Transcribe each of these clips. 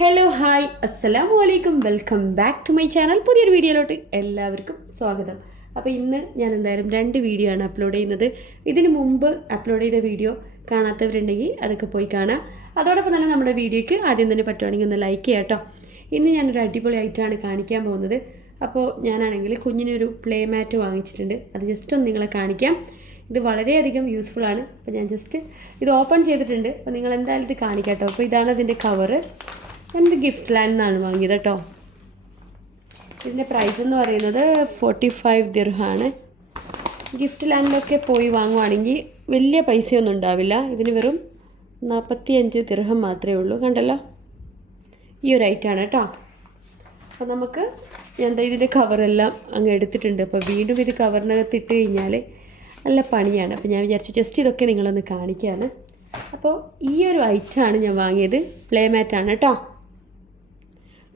Hello hi അസ്സലാമു വലൈക്കും welcome back to my channel പുതിയൊരു വീഡിയോയിലോട്ട് എല്ലാവർക്കും സ്വാഗതം. അപ്പോൾ ഇന്ന് ഞാൻ എന്തായാലും രണ്ട് വീഡിയോ ആണ് അപ്ലോഡ് ചെയ്യുന്നത്. ഇതിന് മുമ്പ് അപ്ലോഡ് ചെയ്ത വീഡിയോ കാണാത്തവരുണ്ടെങ്കിൽ അതൊക്കെ പോയി കാണാം അതോടൊപ്പം തന്നെ നമ്മുടെ വീഡിയോയ്ക്ക് ആദ്യം തന്നെ പറ്റുവാണെങ്കിൽ ഒന്ന് ലൈക്ക് ചെയ്യാം കേട്ടോ. ഇന്ന് ഞാനൊരു അടിപൊളി ഐറ്റമാണ് കാണിക്കാൻ പോകുന്നത്. അപ്പോൾ ഞാനാണെങ്കിൽ കുഞ്ഞിനൊരു പ്ലേ മാറ്റ് വാങ്ങിച്ചിട്ടുണ്ട്. അത് ജസ്റ്റ് ഒന്ന് നിങ്ങളെ കാണിക്കാം. ഇത് വളരെയധികം യൂസ്ഫുൾ ആണ്. അപ്പോൾ ഞാൻ ജസ്റ്റ് ഇത് ഓപ്പൺ ചെയ്തിട്ടുണ്ട്. അപ്പോൾ നിങ്ങൾ എന്തായാലും ഇത് കാണിക്കാം കേട്ടോ. അപ്പോൾ ഇതാണ് അതിന്റെ കവറ് ഞാനിത് ഗിഫ്റ്റ് ലാൻഡ് നിന്നാണ് വാങ്ങിയത് കേട്ടോ. ഇതിന്റെ പ്രൈസ് എന്ന് പറയുന്നത് ഫോർട്ടി ഫൈവ് ദിർഹാണ് ഗിഫ്റ്റ് ലാൻഡിലൊക്കെ പോയി വാങ്ങുവാണെങ്കിൽ വലിയ പൈസയൊന്നും ഉണ്ടാവില്ല. ഇതിന് വെറും നാൽപ്പത്തി അഞ്ച് ദിർഹം മാത്രമേ ഉള്ളൂ. കണ്ടല്ലോ? ഈ ഒരു ഐറ്റാണ് കേട്ടോ. അപ്പോൾ നമുക്ക് എന്താ ഇതിന്റെ കവറെല്ലാം അങ്ങ് എടുത്തിട്ടുണ്ട്. അപ്പോൾ വീണ്ടും ഇത് കവറിനകത്ത് ഇട്ട് കഴിഞ്ഞാൽ നല്ല പണിയാണ്. അപ്പോൾ ഞാൻ വിചാരിച്ചു ജസ്റ്റ് ഇതൊക്കെ നിങ്ങളൊന്ന് കാണിക്കുകയാണ് അപ്പോൾ ഈ ഒരു ഐറ്റമാണ് ഞാൻ വാങ്ങിയത്. പ്ലേ മാറ്റാണ് കേട്ടോ.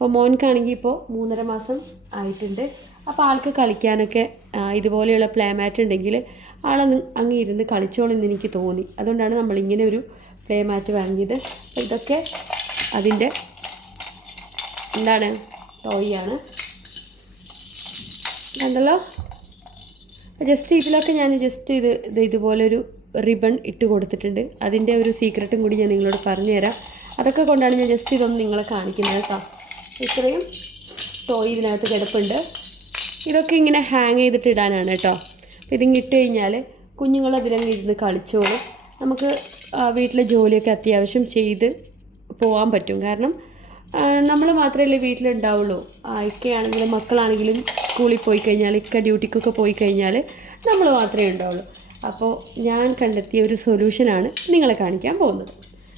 അപ്പോൾ മോൻക്കാണെങ്കിൽ ഇപ്പോൾ മൂന്നര മാസം ആയിട്ടുണ്ട്. അപ്പോൾ ആൾക്ക് കളിക്കാനൊക്കെ ഇതുപോലെയുള്ള പ്ലേമാറ്റ് ഉണ്ടെങ്കിൽ ആളെ അങ്ങ് ഇരുന്ന് കളിച്ചോളെന്ന് എനിക്ക് തോന്നി. അതുകൊണ്ടാണ് നമ്മൾ ഇങ്ങനെ ഒരു പ്ലേമാറ്റ് വാങ്ങിയത്. അപ്പോൾ ഇതൊക്കെ അതിന്റെ എന്താണ് ടോയാണ് കണ്ടല്ലോ ജസ്റ്റ് ഇതിലൊക്കെ ഞാൻ ജസ്റ്റ് ഇത് ഇത് ഇതുപോലൊരു റിബൺ ഇട്ട് കൊടുത്തിട്ടുണ്ട്. അതിന്റെ ഒരു സീക്രട്ടും കൂടി ഞാൻ നിങ്ങളോട് പറഞ്ഞുതരാം. അതൊക്കെ കൊണ്ടാണ് ഞാൻ ജസ്റ്റ് ഇതൊന്ന് നിങ്ങളെ കാണിക്കുന്നത് കേട്ടോ. ഇത്രയും ടോയ് ഇതിനകത്ത് കിടപ്പുണ്ട്. ഇതൊക്കെ ഇങ്ങനെ ഹാങ് ചെയ്തിട്ട് ഇടാനാണ് കേട്ടോ. അപ്പോൾ ഇതിങ്ങ് ഇട്ട് കഴിഞ്ഞാൽ കുഞ്ഞുങ്ങൾ അതിലങ്ങ് ഇരുന്ന് കളിച്ചോളും. നമുക്ക് വീട്ടിലെ ജോലിയൊക്കെ അത്യാവശ്യം ചെയ്ത് പോകാൻ പറ്റും. കാരണം നമ്മൾ മാത്രമല്ലേ വീട്ടിലുണ്ടാവുള്ളൂ. ആ, ഇക്കയാണെങ്കിലും മക്കളാണെങ്കിലും സ്കൂളിൽ പോയി കഴിഞ്ഞാൽ ഇക്ക ഡ്യൂട്ടിക്കൊക്കെ പോയി കഴിഞ്ഞാൽ നമ്മൾ മാത്രമേ ഉണ്ടാവുള്ളൂ. അപ്പോൾ ഞാൻ കണ്ടെത്തിയ ഒരു സൊല്യൂഷനാണ് നിങ്ങളെ കാണിക്കാൻ പോകുന്നത്.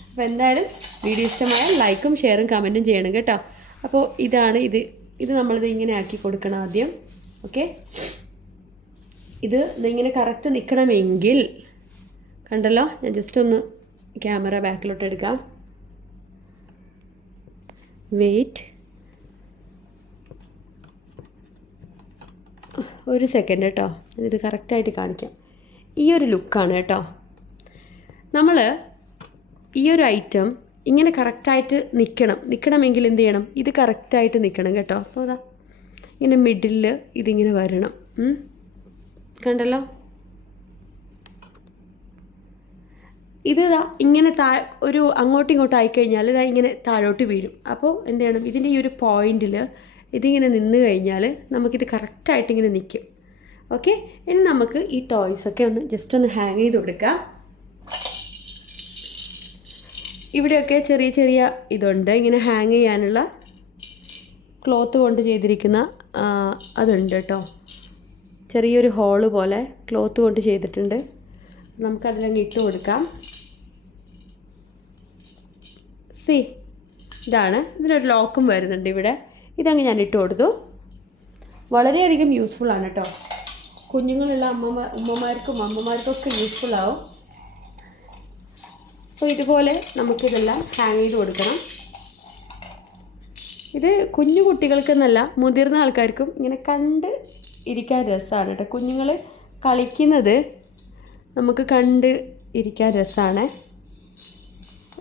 അപ്പോൾ എന്തായാലും വീഡിയോ ഇഷ്ടമായാൽ ലൈക്കും ഷെയറും കമന്റും ചെയ്യണം കേട്ടോ. അപ്പോൾ ഇതാണ് ഇത്. ഇത് നമ്മളിത് ഇങ്ങനെ ആക്കി കൊടുക്കണം ആദ്യം. ഓക്കെ? ഇത് ഇതിങ്ങനെ കറക്റ്റ് നിൽക്കണമെങ്കിൽ കണ്ടല്ലോ? ഞാൻ ജസ്റ്റ് ഒന്ന് ക്യാമറ ബാക്കിലോട്ട് എടുക്കാം. വെയിറ്റ് ഒരു സെക്കൻഡ് കേട്ടോ ഇത് കറക്റ്റായിട്ട് കാണിക്കാം. ഈ ഒരു ലുക്കാണ് കേട്ടോ. നമ്മൾ ഈ ഒരു ഐറ്റം ഇങ്ങനെ കറക്റ്റായിട്ട് നിൽക്കണം നിൽക്കണമെങ്കിൽ എന്ത് ചെയ്യണം? ഇത് കറക്റ്റായിട്ട് നിൽക്കണം കേട്ടോ. അപ്പോൾ അതാ ഇങ്ങനെ മിഡിലിൽ ഇതിങ്ങനെ വരണം. കണ്ടല്ലോ? ഇത് ദാ ഇങ്ങനെ താ ഒരു അങ്ങോട്ടും ഇങ്ങോട്ടും ആയിക്കഴിഞ്ഞാൽ ഇതാ ഇങ്ങനെ താഴോട്ട് വീഴും. അപ്പോൾ എന്ത് ചെയ്യണം? ഇതിന്റെ ഈ ഒരു പോയിന്റിൽ ഇതിങ്ങനെ നിന്ന് കഴിഞ്ഞാൽ നമുക്കിത് കറക്റ്റായിട്ട് ഇങ്ങനെ നിൽക്കും ഓക്കെ ഇനി നമുക്ക് ഈ ടോയ്സൊക്കെ ഒന്ന് ജസ്റ്റ് ഒന്ന് ഹാങ് ചെയ്ത് കൊടുക്കാം. ഇവിടെയൊക്കെ ചെറിയ ചെറിയ ഇതുണ്ട്. ഇങ്ങനെ ഹാങ് ചെയ്യാനുള്ള ക്ലോത്ത് കൊണ്ട് ചെയ്തിരിക്കുന്ന അതുണ്ട് കേട്ടോ ചെറിയൊരു ഹോൾ പോലെ ക്ലോത്ത് കൊണ്ട് ചെയ്തിട്ടുണ്ട്. നമുക്കതിലങ്ങ് ഇട്ട് കൊടുക്കാം. സി ഇതാണ്. ഇതിനൊരു ലോക്കും വരുന്നുണ്ട് ഇവിടെ. ഇതങ്ങ് ഞാൻ ഇട്ട് കൊടുത്തു. വളരെയധികം യൂസ്ഫുൾ ആണ് കേട്ടോ കുഞ്ഞുങ്ങളുള്ള അമ്മമാർ ഉമ്മമാർക്കും അമ്മമാർക്കൊക്കെ യൂസ്ഫുൾ ആവും. അപ്പോൾ ഇതുപോലെ നമുക്കിതെല്ലാം ഹാങ് ചെയ്ത് കൊടുക്കണം. ഇത് കുഞ്ഞു കുട്ടികൾക്കെന്നല്ല മുതിർന്ന ആൾക്കാർക്കും ഇങ്ങനെ കണ്ട് ഇരിക്കാൻ രസമാണ് കേട്ടോ. കുഞ്ഞുങ്ങൾ കളിക്കുന്നത് നമുക്ക് കണ്ട് ഇരിക്കാൻ രസമാണ്.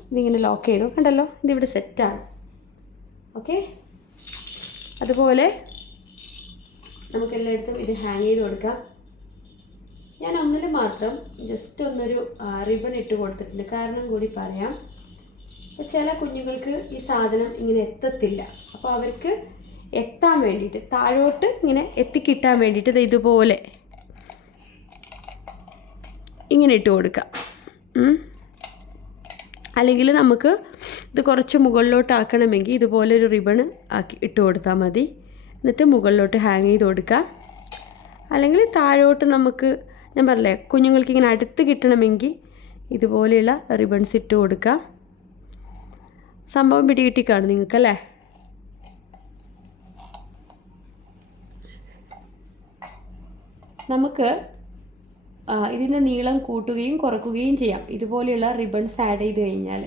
ഇതിങ്ങനെ ലോക്ക് ചെയ്തു. കണ്ടല്ലോ ഇതിവിടെ സെറ്റാണ് ഓക്കെ അതുപോലെ നമുക്കെല്ലായിടത്തും ഇത് ഹാങ് ചെയ്ത് കൊടുക്കാം. ഞാൻ ഒന്നിൽ മാത്രം ജസ്റ്റ് ഒന്നൊരു റിബൺ ഇട്ട് കൊടുത്തിട്ടുണ്ട്. കാരണം കൂടി പറയാം അപ്പോൾ ചില കുഞ്ഞുങ്ങൾക്ക് ഈ സാധനം ഇങ്ങനെ എത്തത്തില്ല. അപ്പോൾ അവർക്ക് എത്താൻ വേണ്ടിയിട്ട് താഴോട്ട് ഇങ്ങനെ എത്തിക്കിട്ടാൻ വേണ്ടിയിട്ട് ഇതുപോലെ ഇങ്ങനെ ഇട്ട് കൊടുക്കാം. അല്ലെങ്കിൽ നമുക്ക് ഇത് കുറച്ച് മുകളിലോട്ടാക്കണമെങ്കിൽ ഇതുപോലെ ഒരു റിബൺ ആക്കി ഇട്ട് കൊടുത്താൽ മതി. എന്നിട്ട് മുകളിലോട്ട് ഹാങ് ചെയ്ത് കൊടുക്കാം. അല്ലെങ്കിൽ താഴോട്ട് നമുക്ക് ഞാൻ പറഞ്ഞില്ലേ കുഞ്ഞുങ്ങൾക്ക് ഇങ്ങനെ അടുത്ത് കിട്ടണമെങ്കിൽ ഇതുപോലെയുള്ള റിബൺസ് ഇട്ട് കൊടുക്കാം. സംഭവം പിടികിട്ടി കാണും നിങ്ങൾക്കല്ലേ? നമുക്ക് ഇതിന്റെ നീളം കൂട്ടുകയും കുറക്കുകയും ചെയ്യാം. ഇതുപോലെയുള്ള റിബൺസ് ആഡ് ചെയ്ത് കഴിഞ്ഞാൽ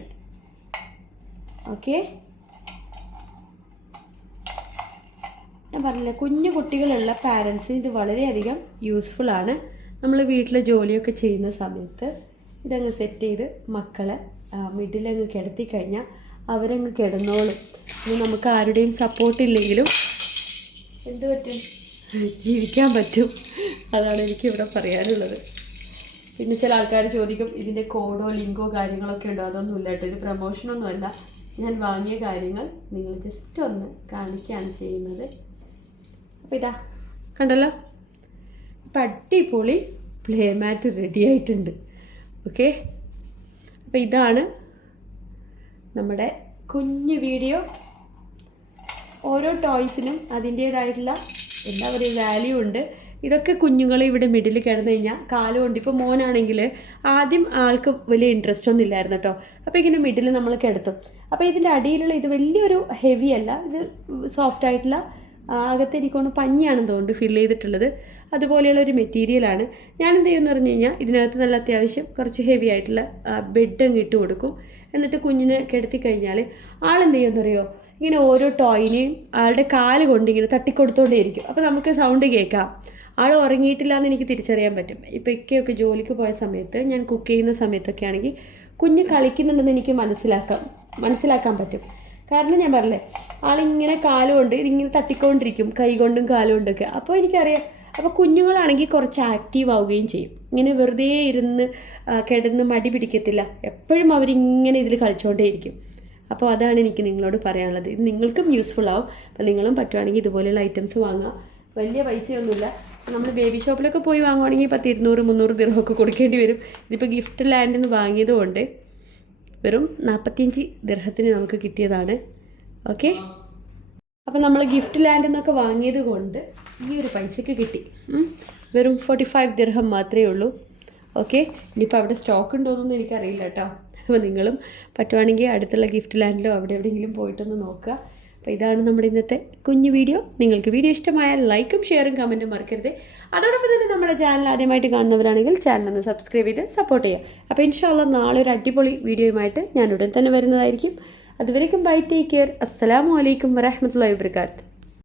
ഓക്കെ? ഞാൻ പറഞ്ഞില്ല കുഞ്ഞു കുട്ടികളുള്ള പാരൻസിന് ഇത് വളരെയധികം യൂസ്ഫുൾ ആണ്. നമ്മൾ വീട്ടിലെ ജോലിയൊക്കെ ചെയ്യുന്ന സമയത്ത് ഇതങ്ങ് സെറ്റ് ചെയ്ത് മക്കളെ മിഡിലങ്ങ് കിടത്തി കഴിഞ്ഞാൽ അവരങ്ങ് കിടന്നോളും. ഇനി നമുക്ക് ആരുടെയും സപ്പോർട്ടില്ലെങ്കിലും എന്ത് പറ്റും? ജീവിക്കാൻ പറ്റും. അതാണ് എനിക്കിവിടെ പറയാനുള്ളത്. പിന്നെ ചില ആൾക്കാർ ചോദിക്കും ഇതിന്റെ കോഡോ ലിങ്കോ കാര്യങ്ങളൊക്കെ ഉണ്ടോ? അതൊന്നുമില്ല കേട്ടോ. ഇത് പ്രമോഷനൊന്നുമല്ല ഞാൻ വാങ്ങിയ കാര്യങ്ങൾ നിങ്ങൾ ജസ്റ്റ് ഒന്ന് കാണിക്കുകയാണ് ചെയ്യുന്നത്. അപ്പോൾ ഇതാ കണ്ടല്ലോ? അപ്പം അടിപൊളി പ്ലേ മാറ്റ് റെഡി ആയിട്ടുണ്ട്. ഓക്കെ അപ്പോൾ ഇതാണ് നമ്മുടെ കുഞ്ഞു വീഡിയോ ഓരോ ടോയ്സിനും അതിന്റേതായിട്ടുള്ള എന്താ പറയുക വാല്യൂ ഉണ്ട്. ഇതൊക്കെ കുഞ്ഞുങ്ങൾ ഇവിടെ മിഡിൽ കിടന്നു കഴിഞ്ഞാൽ കാലം കാലുകൊണ്ട് ഇപ്പോൾ മോനാണെങ്കിൽ ആദ്യം ആൾക്ക് വലിയ ഇൻട്രസ്റ്റ് ഒന്നും ഇല്ലായിരുന്നു കേട്ടോ അപ്പോൾ ഇങ്ങനെ മിഡിൽ നമ്മൾ കിടത്തും. അപ്പോൾ ഇതിന്റെ അടിയിലുള്ള ഇത് വലിയൊരു ഹെവി അല്ല. ഇത് സോഫ്റ്റ് ആയിട്ടുള്ള അകത്ത് എനിക്കൊന്ന് പഞ്ഞിയാണെന്ന് തോന്നുന്നു ഫിൽ ചെയ്തിട്ടുള്ളത്. അതുപോലെയുള്ള ഒരു മെറ്റീരിയലാണ് ഞാൻ എന്ത് ചെയ്യുമെന്ന് പറഞ്ഞു കഴിഞ്ഞാൽ ഇതിനകത്ത് നല്ല അത്യാവശ്യം കുറച്ച് ഹെവി ആയിട്ടുള്ള ബെഡ് അങ്ങ് ഇട്ട് കൊടുക്കും. എന്നിട്ട് കുഞ്ഞിനെ കിടത്തി കഴിഞ്ഞാൽ ആളെന്ത് ചെയ്യുമെന്നറിയോ ഇങ്ങനെ ഓരോ ടോയിനെയും ആളുടെ കാൽ കൊണ്ട് ഇങ്ങനെ തട്ടിക്കൊടുത്തോണ്ടേയിരിക്കും. അപ്പോൾ നമുക്ക് സൗണ്ട് കേൾക്കാം. ആൾ ഉറങ്ങിയിട്ടില്ല എന്ന് എനിക്ക് തിരിച്ചറിയാൻ പറ്റും. ഇപ്പോൾ ഇക്കയൊക്കെ ജോലിക്ക് പോയ സമയത്ത് ഞാൻ കുക്ക് ചെയ്യുന്ന സമയത്തൊക്കെ ആണെങ്കിൽ കുഞ്ഞ് കളിക്കുന്നുണ്ടെന്ന് എനിക്ക് മനസ്സിലാക്കാം മനസ്സിലാക്കാൻ പറ്റും. കാരണം ഞാൻ പറഞ്ഞില്ലേ ആളിങ്ങനെ കാലുകൊണ്ട് ഇതിങ്ങനെ തട്ടിക്കൊണ്ടിരിക്കും കൈ കൊണ്ടും കാലുകൊണ്ടൊക്കെ. അപ്പോൾ എനിക്കറിയാം അപ്പോൾ കുഞ്ഞുങ്ങളാണെങ്കിൽ കുറച്ച് ആക്റ്റീവ് ആവുകയും ചെയ്യും. ഇങ്ങനെ വെറുതെ ഇരുന്ന് കിടന്ന് മടി പിടിക്കത്തില്ല. എപ്പോഴും അവരിങ്ങനെ ഇതിൽ കളിച്ചുകൊണ്ടേയിരിക്കും അപ്പോൾ അതാണ് എനിക്ക് നിങ്ങളോട് പറയാനുള്ളത്. ഇത് നിങ്ങൾക്കും യൂസ്ഫുൾ ആവും. അപ്പോൾ നിങ്ങളും പറ്റുവാണെങ്കിൽ ഇതുപോലെയുള്ള ഐറ്റംസ് വാങ്ങുക വലിയ പൈസയൊന്നുമില്ല. നമ്മൾ ബേബി ഷോപ്പിലൊക്കെ പോയി വാങ്ങുവാണെങ്കിൽ പത്ത് ഇരുന്നൂറ് മുന്നൂറ് ദിർഹമൊക്കെ കൊടുക്കേണ്ടി വരും. ഇതിപ്പോൾ ഗിഫ്റ്റ് ലാൻഡിൽ നിന്ന് വാങ്ങിയതുകൊണ്ട് വെറും നാൽപ്പത്തിയഞ്ച് ദിർഹത്തിന് നമുക്ക് കിട്ടിയതാണ്. ഓക്കെ? അപ്പം നമ്മൾ ഗിഫ്റ്റ് ലാൻഡിൽ നിന്നൊക്കെ വാങ്ങിയത് കൊണ്ട് ഈ ഒരു പൈസയ്ക്ക് കിട്ടി. വെറും ഫോർട്ടി ഫൈവ് ദിർഹം മാത്രമേ ഉള്ളൂ. ഓക്കെ? ഇനിയിപ്പോൾ അവിടെ സ്റ്റോക്ക് ഉണ്ടോ എന്നൊന്നും എനിക്കറിയില്ല കേട്ടോ. അപ്പോൾ നിങ്ങളും പറ്റുവാണെങ്കിൽ അടുത്തുള്ള ഗിഫ്റ്റ് ലാൻഡിലോ അവിടെ എവിടെയെങ്കിലും പോയിട്ടൊന്ന് നോക്കുക. അപ്പോൾ ഇതാണ് നമ്മുടെ ഇന്നത്തെ കുഞ്ഞു വീഡിയോ. നിങ്ങൾക്ക് വീഡിയോ ഇഷ്ടമായാൽ ലൈക്കും ഷെയറും കമന്റും മറക്കരുത്. അതോടൊപ്പം തന്നെ നമ്മുടെ ചാനൽ ആദ്യമായിട്ട് കാണുന്നവരാണെങ്കിൽ ചാനൽ ഒന്ന് സബ്സ്ക്രൈബ് ചെയ്ത് സപ്പോർട്ട് ചെയ്യുക. അപ്പോൾ ഇൻഷാല്ല നാളെ ഒരു അടിപൊളി വീഡിയോയുമായിട്ട് ഞാൻ ഉടൻ തന്നെ വരുന്നതായിരിക്കും. അതുവരേക്കും ബൈ ടേക്ക് കെയർ അസ്സലാമു അലൈക്കും വരഹമുല്ലാ വാബർക്കാത്ത്